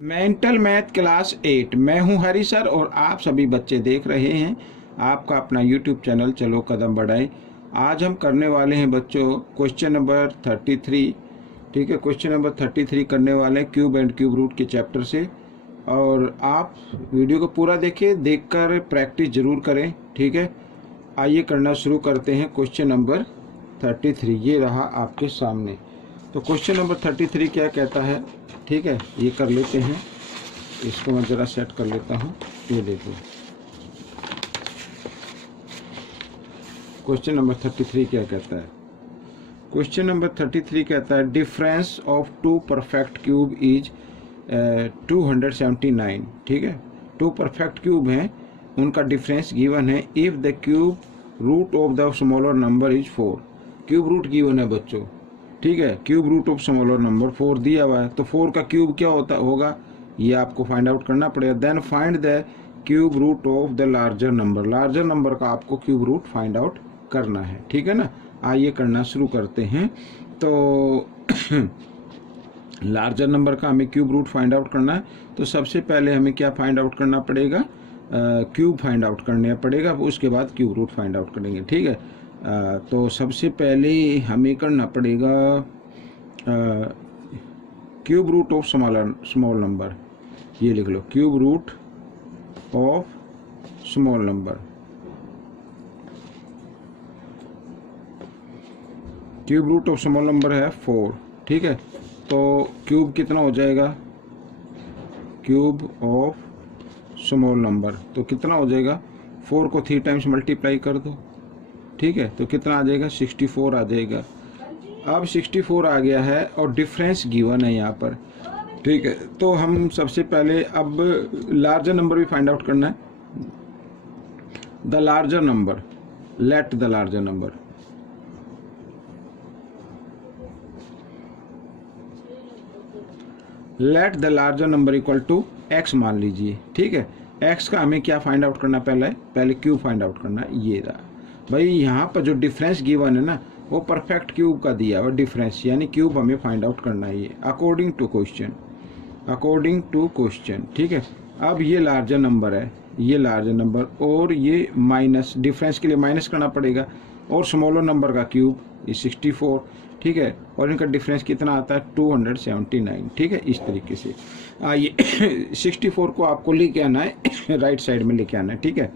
Mental math class 8। मैं हूं हरी sir और आप सभी बच्चे देख रहे हैं आपका अपना यूट्यूब चैनल चलो कदम बढ़ाएं। आज हम करने वाले हैं बच्चों क्वेश्चन नंबर 33। ठीक है, क्वेश्चन नंबर 33 करने वाले हैं क्यूब एंड क्यूब रूट के चैप्टर से। और आप वीडियो को पूरा देखें, देखकर प्रैक्टिस जरूर करें। ठीक है, आइए करना शुरू करते हैं। क्वेश्चन नंबर 33 ये रहा आपके सामने। तो क्वेश्चन नंबर 33 क्या कहता है, ठीक है, ये कर लेते हैं। इसको मैं ज़रा सेट कर लेता हूँ। ये देखो क्वेश्चन नंबर 33 क्या कहता है। क्वेश्चन नंबर 33 कहता है difference of two perfect cube is 279। ठीक है, टू परफेक्ट क्यूब हैं, उनका डिफरेंस गिवन है if the cube root of the smaller number is 4। Cube root given है बच्चों, ठीक है, cube root of smaller number 4 दिया हुआ है। तो 4 का क्यूब क्या होगा ये आपको फाइंड आउट करना पड़ेगा। Then find the cube root of the larger number. Larger number का आपको क्यूब रूट फाइंड आउट करना है। ठीक है ना, आइए करना शुरू करते हैं। तो लार्जर नंबर का हमें क्यूब रूट फाइंड आउट करना है। तो सबसे पहले हमें क्या फाइंड आउट करना पड़ेगा, क्यूब फाइंड आउट करना पड़ेगा, उसके बाद क्यूब रूट फाइंड आउट करेंगे। ठीक है, तो सबसे पहले हमें करना पड़ेगा cube root of small number. ये लिख लो, cube root of small number. Cube root of small number है 4। ठीक है, तो क्यूब कितना हो जाएगा, क्यूब ऑफ स्मॉल नंबर तो कितना हो जाएगा, 4 को 3 टाइम्स मल्टीप्लाई कर दो। ठीक है, तो कितना आ जाएगा, 64 आ जाएगा। अब 64 आ गया है और डिफरेंस गिवन है यहाँ पर। ठीक है, तो हम सबसे पहले अब लार्जर नंबर भी फाइंड आउट करना है। The larger number, let the larger number, let the larger number equal to x मान लीजिए। ठीक है, x का हमें क्या फाइंड आउट करना, पहले क्यूब फाइंड आउट करना है। ये रहा भाई, यहाँ पर जो डिफरेंस गिवन है ना वो परफेक्ट क्यूब का दिया और डिफरेंस यानी क्यूब हमें फाइंड आउट करना है ये अकॉर्डिंग टू क्वेश्चन। ठीक है, अब ये लार्जर नंबर है, ये लार्जर नंबर और ये माइनस, डिफरेंस के लिए माइनस करना पड़ेगा, और स्मॉलर नंबर का क्यूब ये 64। ठीक है, और इनका डिफरेंस कितना आता है, 279। ठीक है, इस तरीके से आइए 64 को आपको लेके आना है राइट साइड में लेके आना है। ठीक है,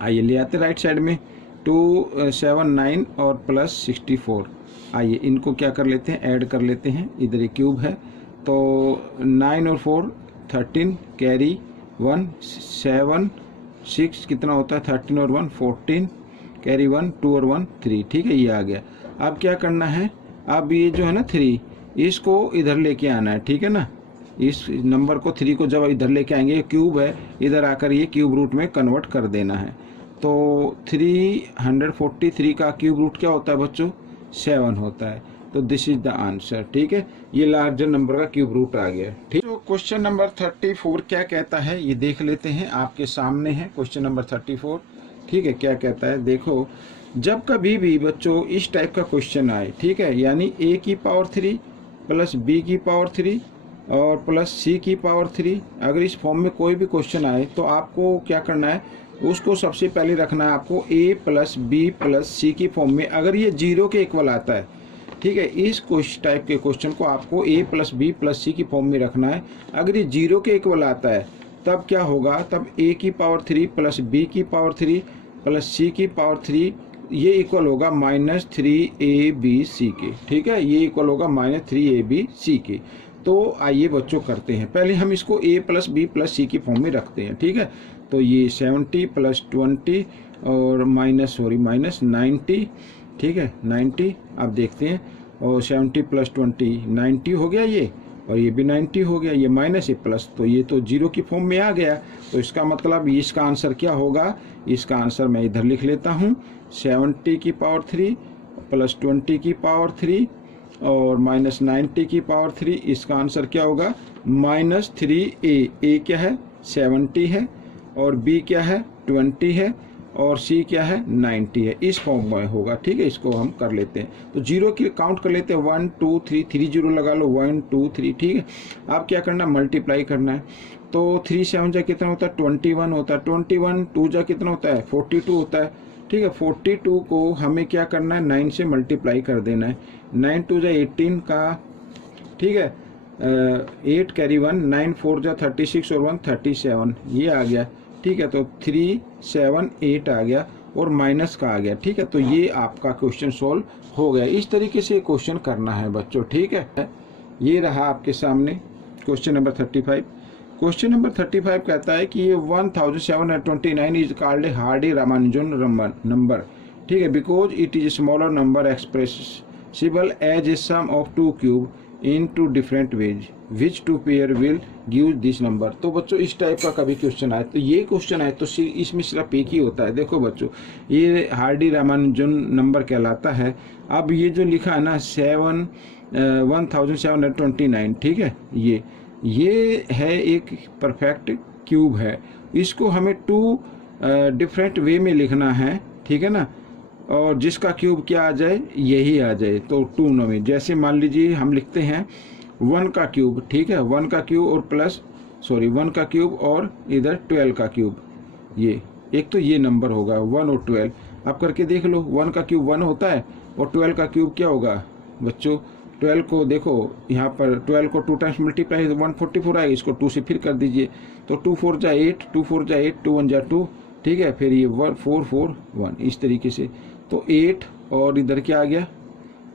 आइए ले आते राइट साइड में, 279 और प्लस 64। आइए इनको क्या कर लेते हैं, ऐड कर लेते हैं। इधर एक क्यूब है तो 9 और 4 13, कैरी 1 7 6 कितना होता है, 13 और 1 14, कैरी 1 2 और 1 3। ठीक है, ये आ गया। अब क्या करना है, अब ये जो है ना 3, इसको इधर लेके आना है। ठीक है ना, इस नंबर को 3 को जब इधर लेके आएंगे, ये क्यूब है, इधर आकर ये क्यूब रूट में कन्वर्ट कर देना है। तो 343 का क्यूब रूट क्या होता है बच्चों, 7 होता है। तो दिस इज द आंसर। ठीक है, ये लार्जर नंबर का क्यूब रूट आ गया। ठीक, तो क्वेश्चन नंबर 34 क्या कहता है ये देख लेते हैं। आपके सामने है क्वेश्चन नंबर 34। ठीक है, क्या कहता है देखो, जब कभी भी बच्चों इस टाइप का क्वेश्चन आए, ठीक है, यानी a की पावर 3 प्लस b की पावर 3 और प्लस c की पावर 3, अगर इस फॉर्म में कोई भी क्वेश्चन आए तो आपको क्या करना है, उसको सबसे पहले रखना है आपको a plus b plus c की फॉर्म में, अगर ये 0 के इक्वल आता है। ठीक है, इस टाइप के क्वेश्चन को आपको a plus b plus c की फॉर्म में रखना है। अगर ये 0 के इक्वल आता है तब क्या होगा, तब a की पावर 3 प्लस b की पावर 3 प्लस c की पावर 3 ये इक्वल होगा -3abc के। ठीक है, ये इक्वल होगा -3abc के। तो आइए बच्चों करते हैं, पहले हम इसको a plus b plus c की फॉर्म में रखते हैं। ठीक है, तो ये 70 प्लस 20 और माइनस 90। ठीक है, 90 अब देखते हैं, और 70 प्लस 20 90 हो गया ये, और ये भी 90 हो गया, ये माइनस ये प्लस, तो ये तो 0 की फॉर्म में आ गया। तो इसका मतलब इसका आंसर क्या होगा, इसका आंसर मैं इधर लिख लेता हूँ, 70 की पावर 3 प्लस 20 की पावर 3 और माइनस 90 की पावर 3। इसका आंसर क्या होगा, -3a। a क्या है, 70 है, और b क्या है, 20 है, और सी क्या है 90 है, इस फॉर्म में होगा। ठीक है, इसको हम कर लेते हैं। तो जीरो की काउंट कर लेते हैं, 1 2 3, 3 जीरो लगा लो, 1 2 3। ठीक है, आप क्या करना है, मल्टीप्लाई करना है। तो 3 7 जा कितना होता है 21 होता है, 21 2 जा कितना होता है 42 होता है। ठीक है, 42 को हमें क्या करना है 9 से मल्टीप्लाई कर देना है। 9 2 जा 18 का, ठीक है, 8 कैरी 1, 9 4 जा 36 और 1 37, ये आ गया। ठीक है, तो 3 7 8 आ गया और माइनस का आ गया। ठीक है, तो ये आपका क्वेश्चन सोल्व हो गया। इस तरीके से क्वेश्चन करना है बच्चों। ठीक है, ये रहा आपके सामने क्वेश्चन नंबर 35। क्वेश्चन नंबर 35 कहता है कि ये 1729 is called a Hardy Ramanujan number. ठीक है, because it is smaller number expressible as a sum of two cube in two different ways, which two pair will give this number. तो बच्चों इस type का कभी क्वेश्चन आए तो ये क्वेश्चन आए तो इसमें सिर्फ एक ही होता है। देखो बच्चों, ये हार्डी रामानुजन नंबर कहलाता है। अब ये जो लिखा है ना 1729, ठीक है, ये है एक परफेक्ट क्यूब है। इसको हमें टू डिफरेंट वे में लिखना है। ठीक है ना, और जिसका क्यूब क्या आ जाए, यही आ जाए। तो 2 में जैसे मान लीजिए हम लिखते हैं 1 का क्यूब। ठीक है, 1 का क्यूब और 1 का क्यूब और इधर 12 का क्यूब। ये एक तो ये नंबर होगा 1 और 12। आप करके देख लो, 1 का क्यूब 1 होता है और 12 का क्यूब क्या होगा बच्चों। 12 को देखो यहाँ पर 12 को 2 टाइम्स मल्टीप्लाई 144 आएगा, इसको 2 से फिर कर दीजिए। तो 2 4 जा 8, 2 4 जा 8, 2 1 जा 2। ठीक है, फिर ये 1 4 4 1 इस तरीके से। तो 8 और इधर क्या आ गया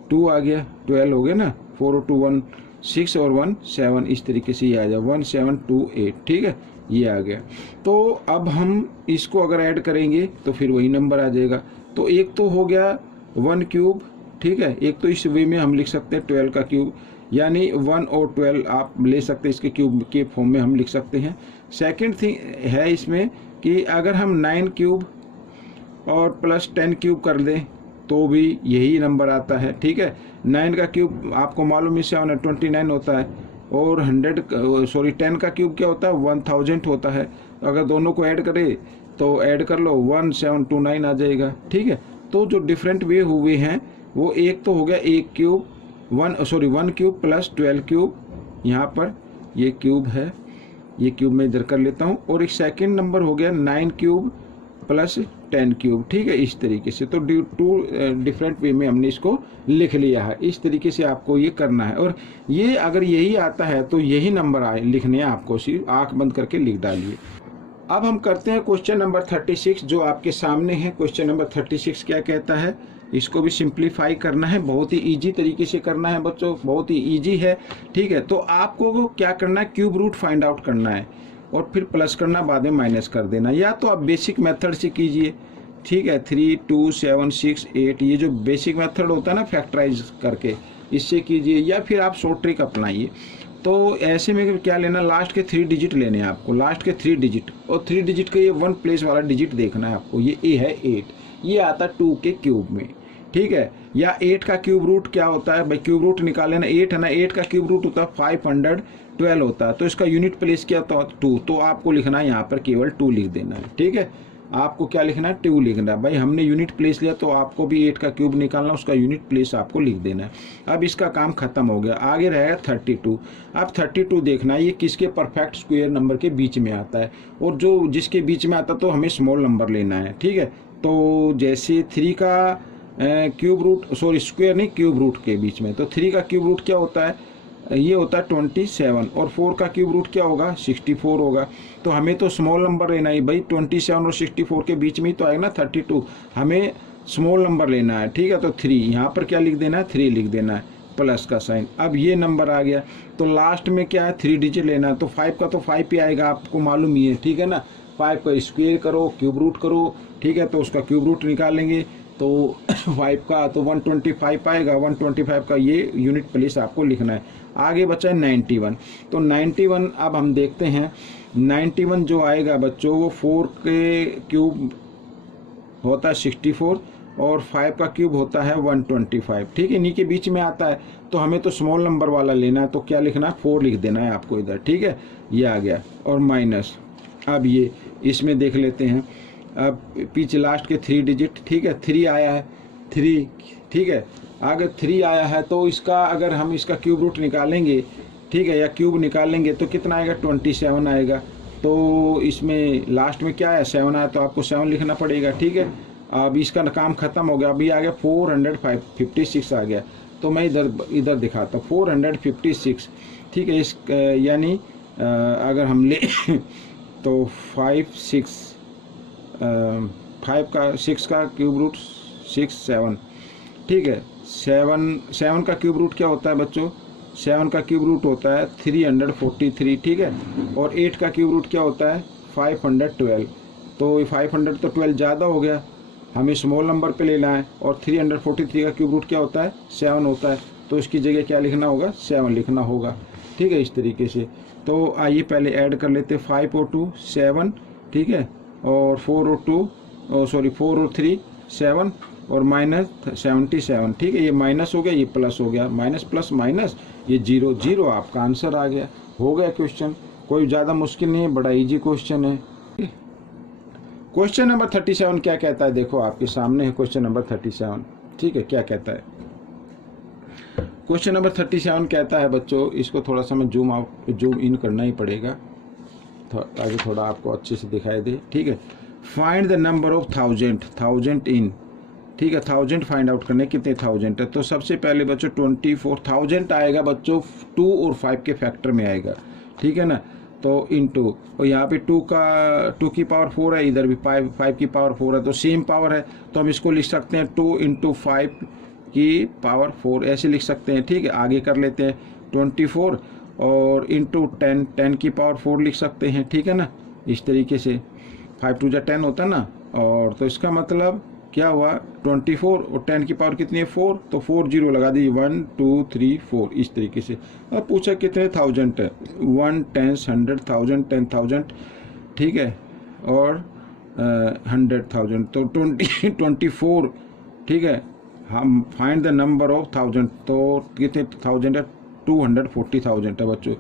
2 आ गया, 12 हो गया ना, 4 और 2 1 6 और 1 7, इस तरीके से ये आ जाए 1 7 2 8। ठीक है, ये आ गया। तो अब हम इसको अगर ऐड करेंगे तो फिर वही नंबर आ जाएगा। तो एक तो हो गया 1 क्यूब। ठीक है, एक तो इस वे में हम लिख सकते हैं 12 का क्यूब, यानी 1 और 12 आप ले सकते हैं, इसके क्यूब के फॉर्म में हम लिख सकते हैं। सेकंड थिंग है इसमें कि अगर हम 9 क्यूब और प्लस 10 क्यूब कर दें तो भी यही नंबर आता है। ठीक है, 9 का क्यूब आपको मालूम है 729 होता है और 10 का क्यूब क्या होता है 1000 होता है। अगर दोनों को ऐड करें तो ऐड कर लो 1729 आ जाएगा। ठीक है, तो जो डिफरेंट वे हुए हैं वो एक तो हो गया 1 क्यूब प्लस 12 क्यूब, यहाँ पर ये क्यूब है, ये क्यूब मैं इधर कर लेता हूँ। और एक सेकंड नंबर हो गया 9 क्यूब प्लस 10 क्यूब। ठीक है, इस तरीके से। तो 2 डिफरेंट वे में हमने इसको लिख लिया है। इस तरीके से आपको ये करना है। और ये अगर यही आता है तो यही नंबर आए लिखने हैं आपको, सिर्फ आंख बंद करके लिख डालिए। अब हम करते हैं क्वेश्चन नंबर 36 जो आपके सामने है। क्वेश्चन नंबर 36 क्या कहता है, इसको भी सिंप्लीफाई करना है, बहुत ही इजी तरीके से करना है बच्चों, बहुत ही इजी है। ठीक है, तो आपको क्या करना है, क्यूब रूट फाइंड आउट करना है और फिर प्लस करना, बाद में माइनस कर देना, या तो आप बेसिक मेथड से कीजिए। ठीक है, 3 2 7 6 8 ये जो बेसिक मेथड होता है ना फैक्टराइज करके, इससे कीजिए, या फिर आप शॉर्ट ट्रिक अपनाइए। तो ऐसे में क्या लेना, लास्ट के 3 डिजिट लेने हैं आपको, लास्ट के 3 डिजिट, और 3 डिजिट का ये 1 प्लेस वाला डिजिट देखना है आपको। ये ए है 8, ये आता 2 के क्यूब में। ठीक है, या 8 का क्यूब रूट क्या होता है भाई, क्यूब रूट निकाले ना, 8 है ना, 8 का क्यूब रूट होता है 512 होता है। तो इसका यूनिट प्लेस क्या होता है 2, तो आपको लिखना है यहाँ पर केवल 2 लिख देना है। ठीक है, आपको क्या लिखना है 2 लिखना है। भाई हमने यूनिट प्लेस लिया तो आपको भी 8 का क्यूब निकालना, उसका यूनिट प्लेस आपको लिख देना है। अब इसका काम खत्म हो गया, आगे रहेगा 32। अब 32 देखना है ये किसके परफेक्ट स्क्वायर नंबर के बीच में आता है, और जो जिसके बीच में आता तो हमें स्मॉल नंबर लेना है। ठीक है, तो जैसे 3 का क्यूब रूट, सॉरी स्क्वायर नहीं, क्यूब रूट के बीच में, तो 3 का क्यूब रूट क्या होता है, ये होता है 27, और 4 का क्यूब रूट क्या होगा 64 होगा। तो हमें तो स्मॉल नंबर लेना है भाई, 27 और 64 के बीच में ही तो आएगा ना 32, हमें स्मॉल नंबर लेना है। ठीक है, तो 3 यहाँ पर क्या लिख देना है 3 लिख देना है, प्लस का साइन। अब ये नंबर आ गया, तो लास्ट में क्या है 3 डिजिट लेना है। तो 5 का तो 5 ही आएगा, आपको मालूम ही है। ठीक है ना, 5 का स्क्वायर करो, क्यूब रूट करो। ठीक है, तो उसका क्यूब रूट निकालेंगे तो 5 का तो 125 आएगा, 125 का ये यूनिट प्लेस आपको लिखना है। आगे बचा है 91, तो 91 अब हम देखते हैं 91 जो आएगा बच्चों, वो 4 के क्यूब होता है 64 और 5 का क्यूब होता है 125। ठीक है, इन्हीं के बीच में आता है, तो हमें तो स्मॉल नंबर वाला लेना है, तो क्या लिखना है 4 लिख देना है आपको इधर। ठीक है, ये आ गया, और माइनस। अब ये इसमें देख लेते हैं अब पीछे लास्ट के 3 डिजिट, ठीक है, 3 आया है, 3, ठीक है। अगर 3 आया है तो इसका अगर हम इसका क्यूब रूट निकालेंगे, ठीक है, या क्यूब निकालेंगे तो कितना आएगा, 27 आएगा। तो इसमें लास्ट में क्या है, 7 आया, तो आपको 7 लिखना पड़ेगा, ठीक है। अब इसका काम खत्म हो गया, अभी आ गया 456 आ गया। तो मैं इधर दिखाता हूँ 456, ठीक है। इस यानी अगर हम ले तो 6 का क्यूब रूट 6 7, ठीक है। 7 का क्यूब रूट क्या होता है बच्चों, 7 का क्यूब रूट होता है 343, ठीक है। और 8 का क्यूब रूट क्या होता है 512। तो 512 ज़्यादा हो गया, हमें स्मॉल नंबर पे लेना है। और 343 का क्यूब रूट क्या होता है 7 होता है, तो इसकी जगह क्या लिखना होगा, 7 लिखना होगा, ठीक है, इस तरीके से। तो आइए पहले ऐड कर लेते हैं 5 और 2 7, ठीक है, और 4 और 3 7 और माइनस 77, ठीक है। ये माइनस हो गया, ये प्लस हो गया, माइनस प्लस माइनस, ये 0 आपका आंसर आ गया। हो गया क्वेश्चन, कोई ज़्यादा मुश्किल नहीं है, बड़ा इजी क्वेश्चन है। क्वेश्चन नंबर 37 क्या कहता है, देखो आपके सामने है क्वेश्चन नंबर 37, ठीक है। क्या कहता है क्वेश्चन नंबर 37, कहता है बच्चों, इसको थोड़ा सा मैं जूम इन करना ही पड़ेगा ताकि थोड़ा आपको अच्छे से दिखाई दे, ठीक है। फाइंड द नंबर ऑफ 1000 इन, ठीक है, 1000 फाइंड आउट करने कितने 1000 है। तो सबसे पहले बच्चों 24,000 आएगा बच्चों, 2 और 5 के फैक्टर में आएगा, ठीक है ना। तो इनटू, और यहाँ पे 2 की पावर 4 है, इधर भी 5 की पावर 4 है, तो सेम पावर है, तो हम इसको लिख सकते हैं 2 × 5 की पावर 4, ऐसे लिख सकते हैं, ठीक है। आगे कर लेते हैं 24 और इंटू 10 की पावर 4 लिख सकते हैं, ठीक है ना, इस तरीके से। 5 2 10 होता है ना, और तो इसका मतलब क्या हुआ 24 और 10 की पावर कितनी है 4, तो 4 0 लगा दीजिए, 1 2 3 4 इस तरीके से। अब पूछा कितने 1000 है, 1 10 100,000 10,000, ठीक है, और 100,000, तो 24, ठीक है। हम फाइंड द नंबर ऑफ 1000, तो कितने 1000 है, 240,000 है बच्चों,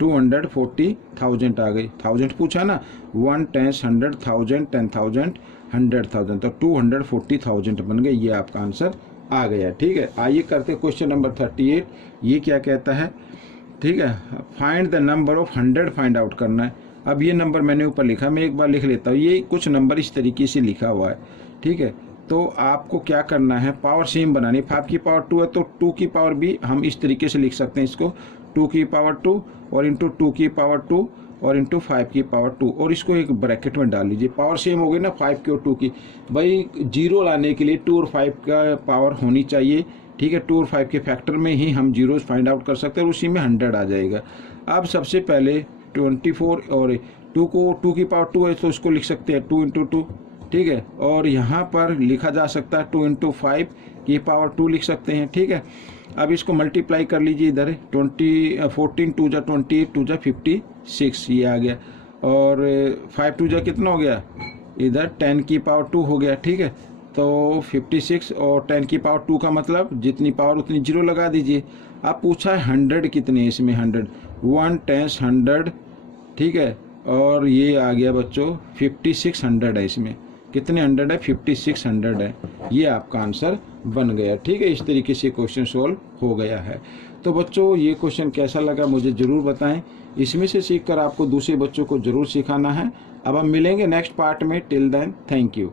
240,000 आ गई। 1000 पूछा ना, 1 10 100,000 10,000 100,000, तो 240,000 बन गए, ये आपका आंसर आ गया, ठीक है। आइए करते क्वेश्चन नंबर 38, ये क्या कहता है, ठीक है। Find the number of 100 find out करना है। अब ये नंबर मैंने ऊपर लिखा, मैं एक बार लिख लेता हूँ, ये कुछ नंबर इस तरीके से लिखा हुआ है, ठीक है। तो आपको क्या करना है, पावर सेम बनानी। 5 की पावर 2 है, तो 2 की पावर भी हम इस तरीके से लिख सकते हैं इसको, 2 की पावर 2 और इंटू 2 की पावर 2 और इंटू 5 की पावर 2, और इसको एक ब्रैकेट में डाल लीजिए। पावर सेम हो गई ना 5 की और 2 की। भाई 0 लाने के लिए 2 और 5 का पावर होनी चाहिए, ठीक है। 2 और 5 के फैक्टर में ही हम जीरोज फाइंड आउट कर सकते हैं, और उसी में 100 आ जाएगा। अब सबसे पहले 24 और 2 को 2 की पावर 2 है, तो उसको लिख सकते हैं 2 × 2, ठीक है। और यहाँ पर लिखा जा सकता है 2 × 5 की पावर 2 लिख सकते हैं, ठीक है। अब इसको मल्टीप्लाई कर लीजिए, इधर 14 2 जा 28 2 जा 56, ये आ गया। और 5 2 जा कितना हो गया, इधर 10 की पावर 2 हो गया, ठीक है। तो 56 और 10 की पावर 2 का मतलब जितनी पावर उतनी 0 लगा दीजिए। अब पूछा है 100 कितने, इसमें 100 1 10 100, ठीक है। और ये आ गया बच्चों 5600 है, इसमें कितने 100 है, 5600 है, ये आपका आंसर बन गया, ठीक है। इस तरीके से क्वेश्चन सोल्व हो गया है। तो बच्चों ये क्वेश्चन कैसा लगा मुझे ज़रूर बताएं, इसमें से सीखकर आपको दूसरे बच्चों को ज़रूर सिखाना है। अब हम मिलेंगे नेक्स्ट पार्ट में, टिल देन थैंक यू।